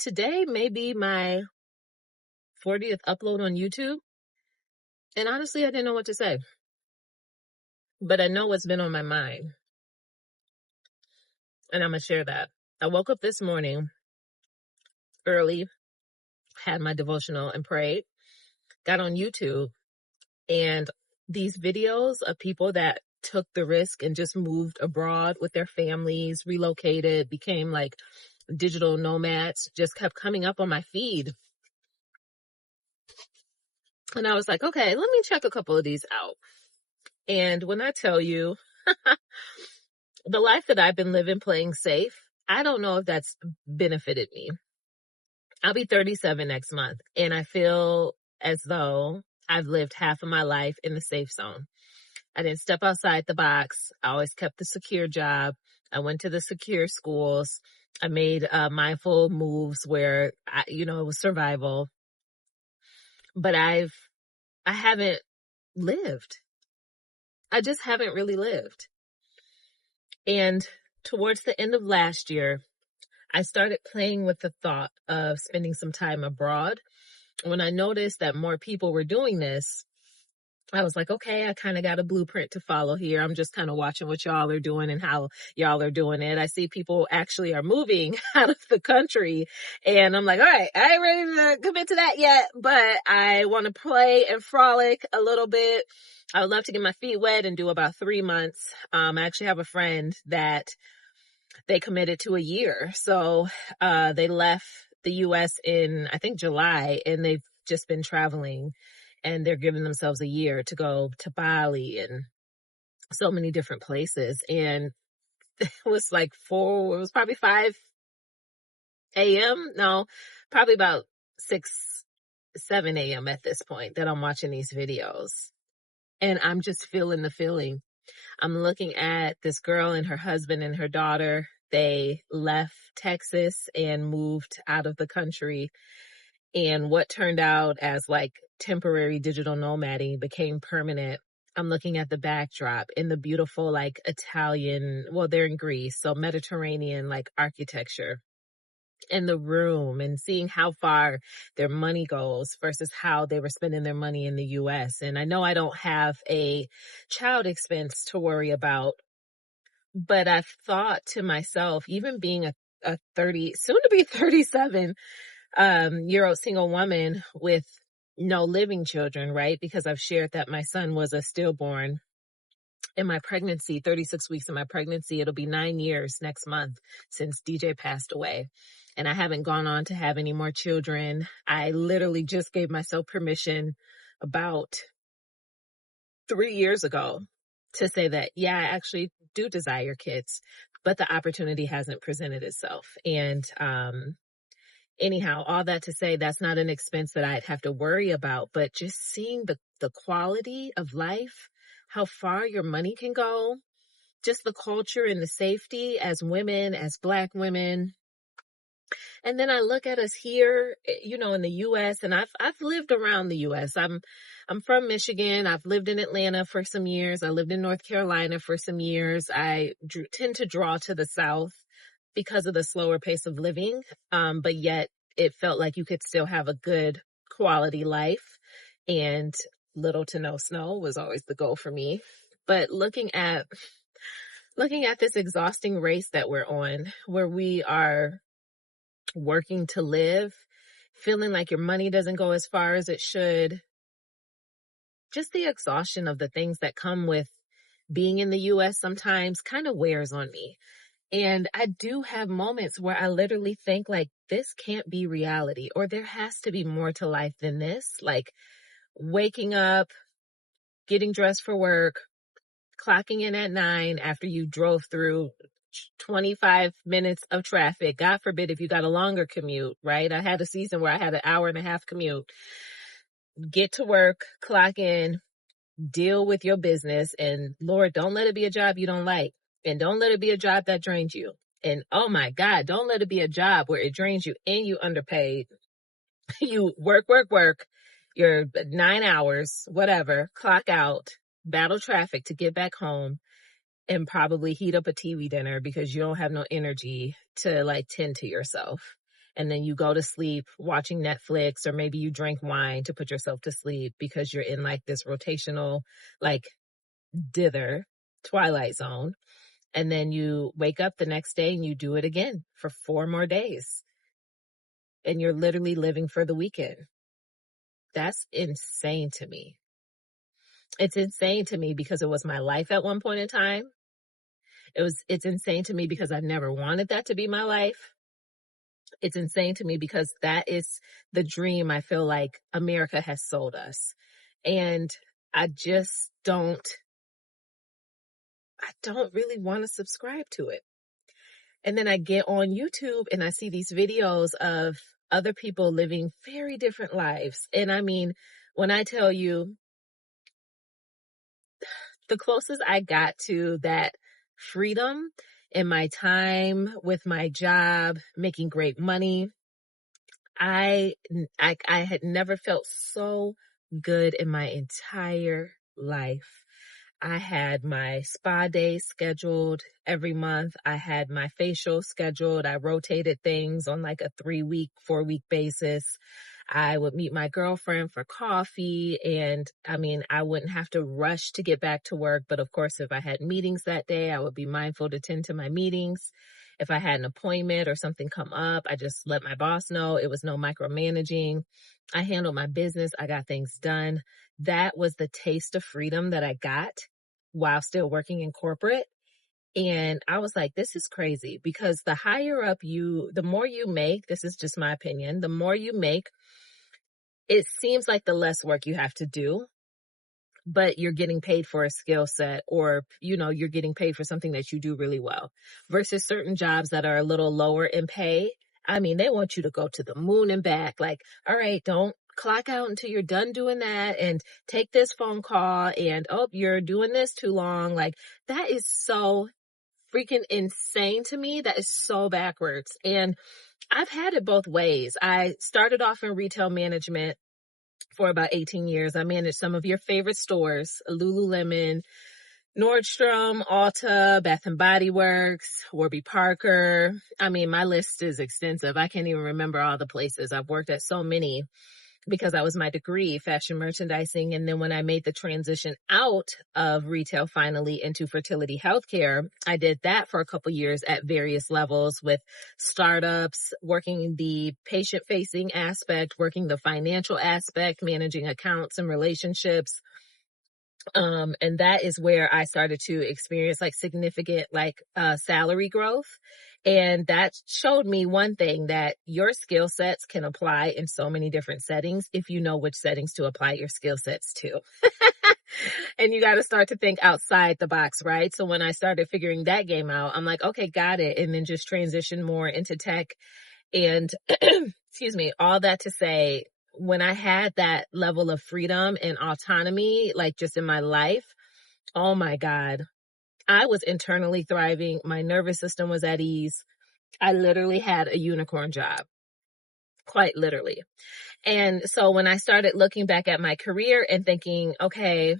Today may be my 40th upload on YouTube. And honestly, I didn't know what to say. But I know what's been on my mind. And I'm going to share that. I woke up this morning early, had my devotional and prayed, got on YouTube, and these videos of people that took the risk and just moved abroad with their families, relocated, became like digital nomads, just kept coming up on my feed. And I was like, okay, let me check a couple of these out. And when I tell you, the life that I've been living playing safe, I don't know if that's benefited me. I'll be 37 next month, and I feel as though I've lived half of my life in the safe zone. I didn't step outside the box. I always kept the secure job. I went to the secure schools. I made mindful moves where, it was survival. But I haven't lived. I just haven't really lived. And towards the end of last year, I started playing with the thought of spending some time abroad. When I noticed that more people were doing this, I was like, okay, I kind of got a blueprint to follow here. I'm just kind of watching what y'all are doing and how y'all are doing it. I see people actually are moving out of the country, and I'm like, all right, I ain't ready to commit to that yet, but I want to play and frolic a little bit. I would love to get my feet wet and do about 3 months. I actually have a friend that they committed to a year. So they left the U.S. in, I think, July, and they've just been traveling, and they're giving themselves a year to go to Bali and so many different places. And it was probably 5 a.m. No, probably about 6, 7 a.m. at this point that I'm watching these videos. And I'm just feeling the feeling. I'm looking at this girl and her husband and her daughter. They left Texas and moved out of the country. And what turned out as like temporary digital nomading became permanent. I'm looking at the backdrop in the beautiful like Italian, well, they're in Greece, so Mediterranean like architecture in the room, and seeing how far their money goes versus how they were spending their money in the US. And I know I don't have a child expense to worry about, but I've thought to myself, even being a 30, soon to be 37 year old single woman with no living children, right? Because I've shared that my son was a stillborn in my pregnancy, 36 weeks in my pregnancy. It'll be 9 years next month since DJ passed away. And I haven't gone on to have any more children. I literally just gave myself permission about 3 years ago to say that, yeah, I actually do desire kids, but the opportunity hasn't presented itself. And anyhow, all that to say, that's not an expense that I'd have to worry about, but just seeing the quality of life, how far your money can go, just the culture and the safety as women, as Black women. And then I look at us here, in the U.S., and I've lived around the U.S. I'm from Michigan. I've lived in Atlanta for some years. I lived in North Carolina for some years. I tend to draw to the South because of the slower pace of living. But yet it felt like you could still have a good quality life, and little to no snow was always the goal for me. But looking at this exhausting race that we're on, where we are working to live, feeling like your money doesn't go as far as it should, just the exhaustion of the things that come with being in the U.S. sometimes kind of wears on me. And I do have moments where I literally think like, this can't be reality, or there has to be more to life than this. Like waking up, getting dressed for work, clocking in at 9 after you drove through 25 minutes of traffic. God forbid if you got a longer commute, right? I had a season where I had an hour and a half commute. Get to work, clock in, deal with your business, and Lord, don't let it be a job you don't like. And don't let it be a job that drains you. And oh my God, don't let it be a job where it drains you and you underpaid. You work, you're 9 hours, whatever, clock out, battle traffic to get back home, and probably heat up a TV dinner because you don't have no energy to like tend to yourself. and then you go to sleep watching Netflix, or maybe you drink wine to put yourself to sleep because you're in like this rotational, like dither, twilight zone. And then you wake up the next day and you do it again for 4 more days. And you're literally living for the weekend. That's insane to me. It's insane to me because it was my life at one point in time. It's insane to me because I never wanted that to be my life. It's insane to me because that is the dream I feel like America has sold us. And I just I don't really want to subscribe to it. And then I get on YouTube and I see these videos of other people living very different lives. And I mean, when I tell you, the closest I got to that freedom in my time with my job, making great money, I had never felt so good in my entire life. I had my spa days scheduled every month. I had my facial scheduled. I rotated things on like a 3-week, 4-week basis. I would meet my girlfriend for coffee, and I mean, I wouldn't have to rush to get back to work. But of course, if I had meetings that day, I would be mindful to tend to my meetings. If I had an appointment or something come up, I just let my boss know. It was no micromanaging. I handled my business. I got things done. That was the taste of freedom that I got while still working in corporate. And I was like, this is crazy, because the higher up the more you make, this is just my opinion, the more you make, it seems like the less work you have to do, but you're getting paid for a skill set, or, you're getting paid for something that you do really well, versus certain jobs that are a little lower in pay. I mean, they want you to go to the moon and back. Like, all right, don't clock out until you're done doing that, and take this phone call, and, oh, you're doing this too long. Like, that is so freaking insane to me. That is so backwards. And I've had it both ways. I started off in retail management for about 18 years. I managed some of your favorite stores: Lululemon, Nordstrom, Ulta, Bath and Body Works, Warby Parker. I mean, my list is extensive. I can't even remember all the places. I've worked at so many because that was my degree, fashion merchandising. And then when I made the transition out of retail finally into fertility healthcare, I did that for a couple years at various levels with startups, working the patient-facing aspect, working the financial aspect, managing accounts and relationships. And that is where I started to experience like significant salary growth. And that showed me one thing, that your skill sets can apply in so many different settings if you know which settings to apply your skill sets to. And you got to start to think outside the box, right? So when I started figuring that game out, I'm like, okay, got it. And then just transition more into tech. And excuse me, all that to say, when I had that level of freedom and autonomy, like just in my life, oh my God, I was internally thriving. My nervous system was at ease. I literally had a unicorn job, quite literally. And so when I started looking back at my career and thinking, okay,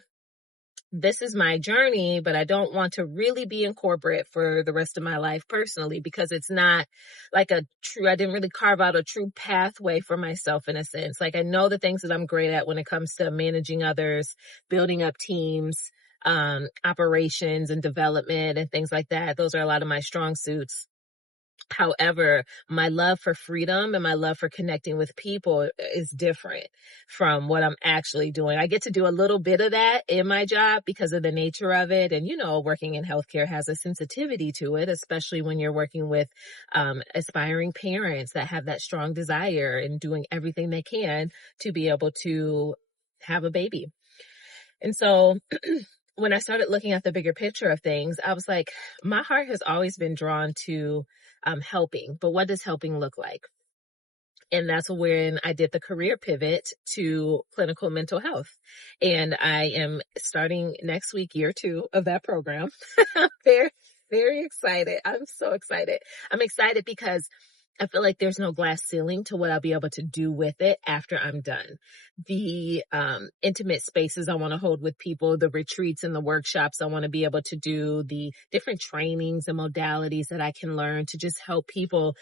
this is my journey, but I don't want to really be in corporate for the rest of my life personally, because it's not like I didn't really carve out a true pathway for myself in a sense. Like, I know the things that I'm great at when it comes to managing others, building up teams, operations and development and things like that. Those are a lot of my strong suits. However, my love for freedom and my love for connecting with people is different from what I'm actually doing. I get to do a little bit of that in my job because of the nature of it. And, working in healthcare has a sensitivity to it, especially when you're working with aspiring parents that have that strong desire and doing everything they can to be able to have a baby. And so when I started looking at the bigger picture of things, I was like, my heart has always been drawn to helping, but what does helping look like? And that's when I did the career pivot to clinical mental health. And I am starting next week, year 2 of that program. Very, very excited. I'm so excited. I'm excited because I feel like there's no glass ceiling to what I'll be able to do with it after I'm done. The intimate spaces I want to hold with people, the retreats and the workshops I want to be able to do, the different trainings and modalities that I can learn to just help people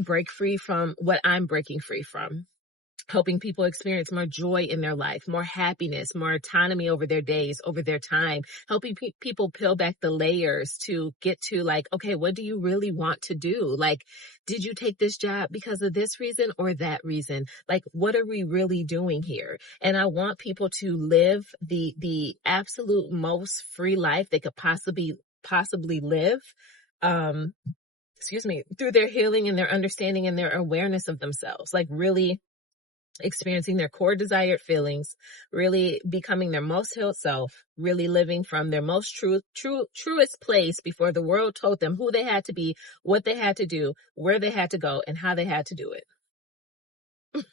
break free from what I'm breaking free from. Helping people experience more joy in their life, more happiness, more autonomy over their days, over their time, helping people peel back the layers to get to like, okay, what do you really want to do? Like, did you take this job because of this reason or that reason? Like, what are we really doing here? And I want people to live the absolute most free life they could possibly live. Through their healing and their understanding and their awareness of themselves, like really experiencing their core desired feelings, really becoming their most healed self, really living from their most truest place before the world told them who they had to be, what they had to do, where they had to go, and how they had to do it.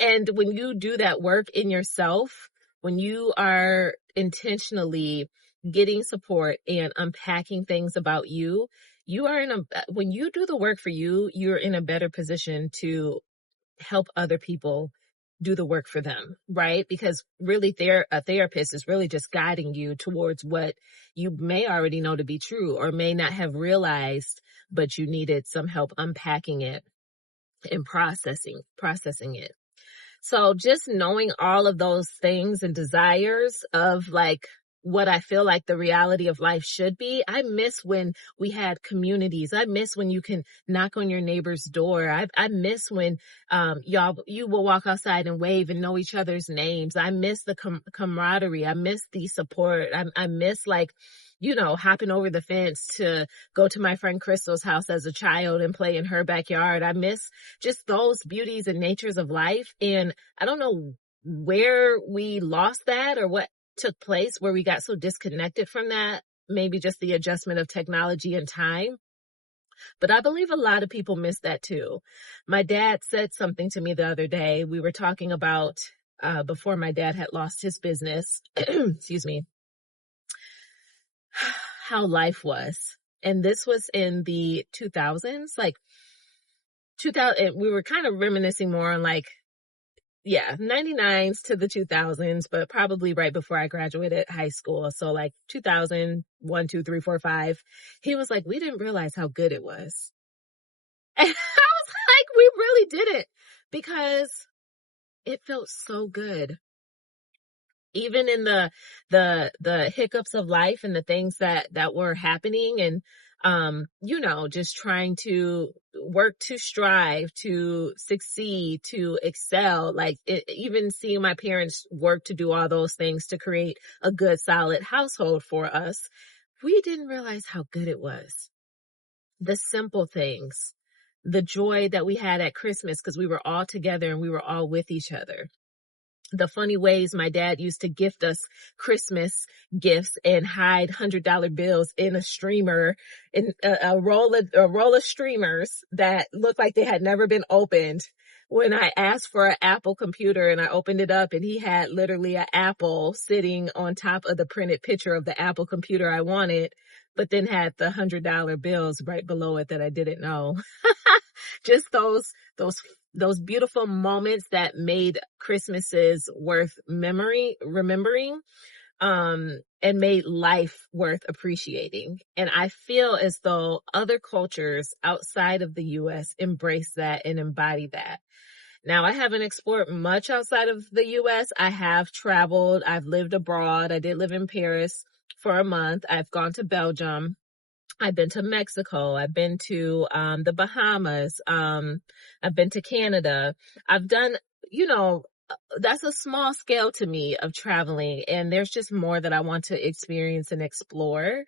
And when you do that work in yourself, when you are intentionally getting support and unpacking things about you, when you do the work for you, you're in a better position to help other people do the work for them, right? Because really a therapist is really just guiding you towards what you may already know to be true or may not have realized, but you needed some help unpacking it and processing it. So just knowing all of those things and desires of like what I feel like the reality of life should be. I miss when we had communities. I miss when you can knock on your neighbor's door. I miss when you will walk outside and wave and know each other's names. I miss the camaraderie. I miss the support. I miss like, hopping over the fence to go to my friend Crystal's house as a child and play in her backyard. I miss just those beauties and natures of life. And I don't know where we lost that or what took place where we got so disconnected from that. Maybe just the adjustment of technology and time. But I believe a lot of people miss that too. My dad said something to me the other day. We were talking about, before my dad had lost his business, excuse me, how life was. And this was in the 2000s, like 2000, we were kind of reminiscing more on like, 99s to the 2000s, but probably right before I graduated high school. So like 2000, 1, 2, 3, 4, 5. He was like, we didn't realize how good it was. And I was like, we really didn't, because it felt so good. Even in the hiccups of life and the things that were happening and, just trying to work to strive, to succeed, to excel, like even seeing my parents work to do all those things to create a good, solid household for us, we didn't realize how good it was. The simple things, the joy that we had at Christmas because we were all together and we were all with each other. The funny ways my dad used to gift us Christmas gifts and hide $100 bills in a streamer, in a roll of streamers that looked like they had never been opened. When I asked for an Apple computer and I opened it up and he had literally an apple sitting on top of the printed picture of the Apple computer I wanted, but then had the $100 bills right below it that I didn't know. Just those beautiful moments that made Christmases worth remembering, and made life worth appreciating. And I feel as though other cultures outside of the U.S. embrace that and embody that. Now, I haven't explored much outside of the U.S. I have traveled. I've lived abroad. I did live in Paris for a month. I've gone to Belgium. I've been to Mexico. I've been to the Bahamas. I've been to Canada. I've done, that's a small scale to me of traveling. And there's just more that I want to experience and explore.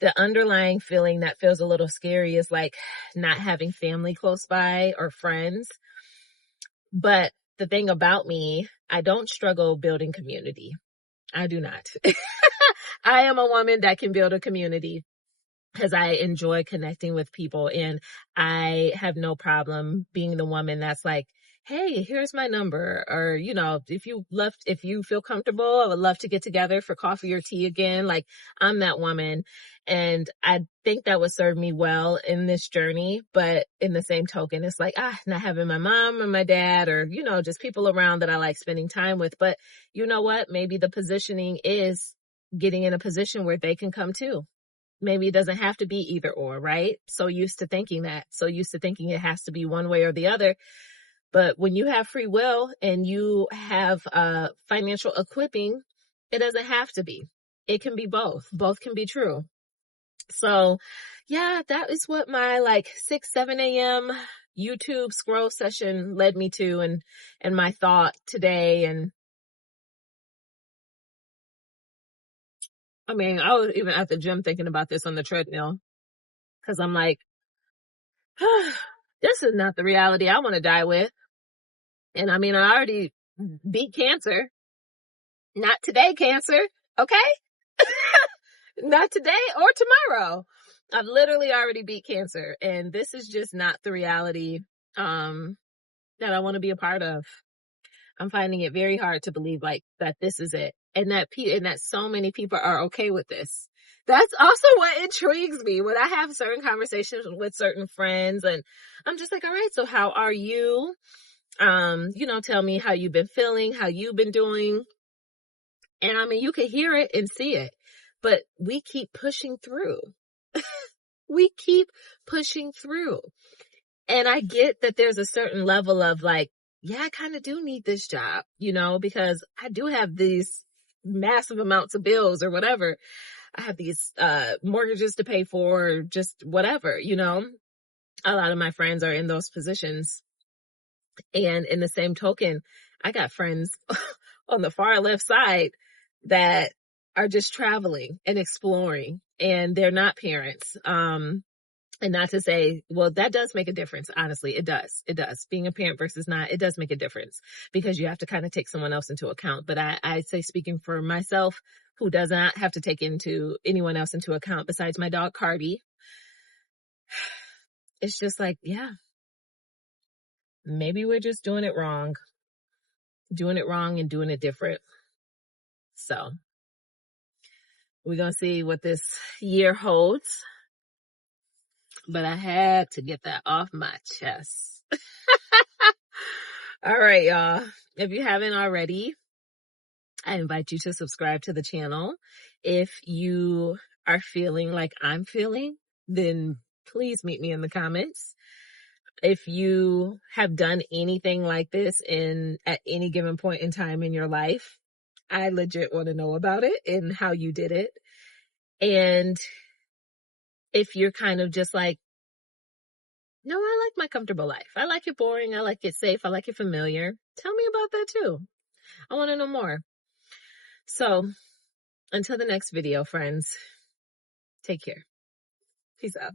The underlying feeling that feels a little scary is like not having family close by or friends. But the thing about me, I don't struggle building community. I do not. I am a woman that can build a community, because I enjoy connecting with people, and I have no problem being the woman that's like, hey, here's my number. Or, if you feel comfortable, I would love to get together for coffee or tea again. Like, I'm that woman. And I think that would serve me well in this journey. But in the same token, it's like, not having my mom or my dad or, just people around that I like spending time with. But you know what? Maybe the positioning is getting in a position where they can come too. Maybe it doesn't have to be either or, right? So used to thinking that, so used to thinking it has to be one way or the other. But when you have free will and you have financial equipping, it doesn't have to be. It can be both. Both can be true. So yeah, that is what my like 6, 7 a.m. YouTube scroll session led me to, and my thought today. And I mean, I was even at the gym thinking about this on the treadmill because I'm like, this is not the reality I want to die with. And I mean, I already beat cancer. Not today, cancer. Okay? Not today or tomorrow. I've literally already beat cancer. And this is just not the reality that I want to be a part of. I'm finding it very hard to believe like that this is it. And that so many people are okay with this. That's also what intrigues me when I have certain conversations with certain friends, and I'm just like, all right, so how are you? Tell me how you've been feeling, how you've been doing. And I mean, you can hear it and see it, but we keep pushing through. We keep pushing through. And I get that there's a certain level of like, yeah, I kind of do need this job, because I do have these massive amounts of bills or whatever. I have these mortgages to pay for, or just whatever, A lot of my friends are in those positions. And in the same token, I got friends on the far left side that are just traveling and exploring, and they're not parents. And not to say, well, that does make a difference. Honestly, it does. It does. Being a parent versus not, it does make a difference because you have to kind of take someone else into account. But I say, speaking for myself, who does not have to take anyone else into account besides my dog, Cardi, it's just like, yeah, maybe we're just doing it wrong and doing it different. So we're going to see what this year holds. But I had to get that off my chest. All right, y'all. If you haven't already, I invite you to subscribe to the channel. If you are feeling like I'm feeling, then please meet me in the comments. If you have done anything like this at any given point in time in your life, I legit want to know about it and how you did it. And if you're kind of just like, no, I like my comfortable life. I like it boring. I like it safe. I like it familiar. Tell me about that too. I want to know more. So until the next video, friends, take care. Peace out.